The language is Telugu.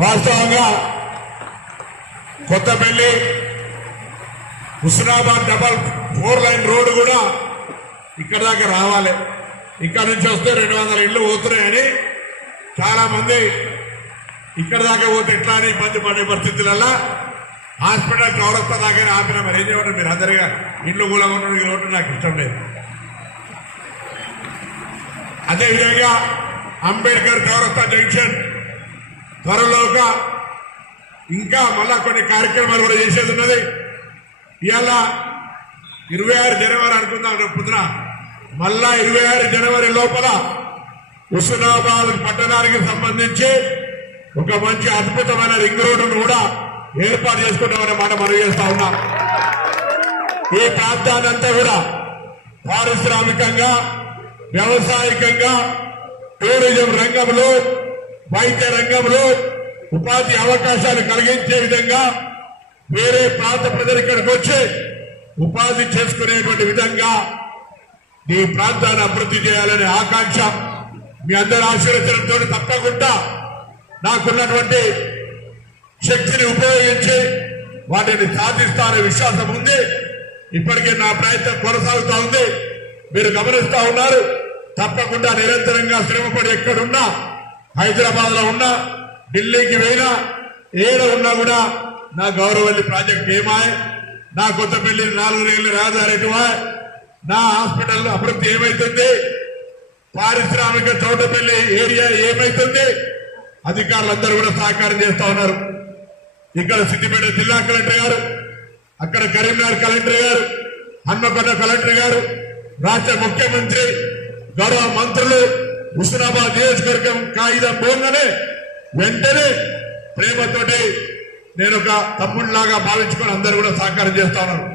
వాస్తవంగా Kothapalli Husnabad double four line road కూడా ఇక్కడ దాకా రావాలి. ఇక్కడ నుంచి వస్తే రెండు వందల ఇళ్ళు పోతున్నాయని చాలా మంది ఇక్కడ దాకా పోతే ఎట్లా అని ఇబ్బంది పడే పరిస్థితులలో హాస్పిటల్ చౌరస్తా దాకా ఆపిన మరి ఏం చేయమంటారు మీరు? అందరిగా ఇండ్లు కూడా ఉండడం ఈ రోడ్డు నాకు ఇష్టం లేదు. అదేవిధంగా అంబేద్కర్ చౌరస్తా జంక్షన్ త్వరలోగా ఇంకా మళ్ళా కొన్ని కార్యక్రమాలు కూడా చేసేది ఉన్నది. ఇవాళ ఇరవై ఆరు జనవరి అనుకుందాం రేపున మళ్ళా ఇరవై ఆరు జనవరి లోపల హుస్నాబాద్ పట్టణానికి సంబంధించి ఒక మంచి అద్భుతమైన రింగ్ రోడ్డును కూడా ఏర్పాటు చేసుకుంటామనే మాట మనం చేస్తా ఉన్నాం. ఈ ప్రాంతాన్నంతా కూడా పారిశ్రామికంగా వ్యవసాయకంగా టూరిజం రంగంలో వైద్య రంగంలో ఉపాధి అవకాశాలు కలిగించే విధంగా వేరే ప్రాంత ప్రజలు ఇక్కడికి వచ్చి ఉపాధి చేసుకునేటువంటి విధంగా ఈ ప్రాంతాన్ని అభివృద్ధి చేయాలనే ఆకాంక్ష మీ అందరి ఆశీర్వచనంతో తప్పకుండా నాకున్నటువంటి శక్తిని ఉపయోగించి వాటిని సాధిస్తారనే విశ్వాసం ఉంది. ఇప్పటికే నా ప్రయత్నం కొనసాగుతా ఉంది. మీరు గమనిస్తా ఉన్నారు. తప్పకుండా నిరంతరంగా శ్రమపడి ఎక్కడున్నా హైదరాబాద్లో ఉన్నా ఢిల్లీకి పోయినా ఏడ ఉన్నా కూడా నా గౌరవల్లి ప్రాజెక్ట్ ఏమాయ్ నా కొత్తపల్లి నాలుగు నెలల రహదారి నా హాస్పిటల్ అభివృద్ధి ఏమైతుంది పారిశ్రామిక చోటపల్లి ఏరియా ఏమైతుంది అధికారులందరూ కూడా సహకారం చేస్తా ఉన్నారు. ఇక్కడ సిద్దిపేట జిల్లా కలెక్టర్ గారు అక్కడ కరీంనగర్ కలెక్టర్ గారు హన్మకొండ కలెక్టర్ గారు రాష్ట్ర ముఖ్యమంత్రి గౌరవ మంత్రులు హుస్నాబాద్ నియోజకవర్గం కాగితం పోగానే వెంటనే ప్రేమతోటి నేను ఒక తమ్ముడిలాగా భావించుకొని అందరూ కూడా సహకారం చేస్తా ఉన్నారు.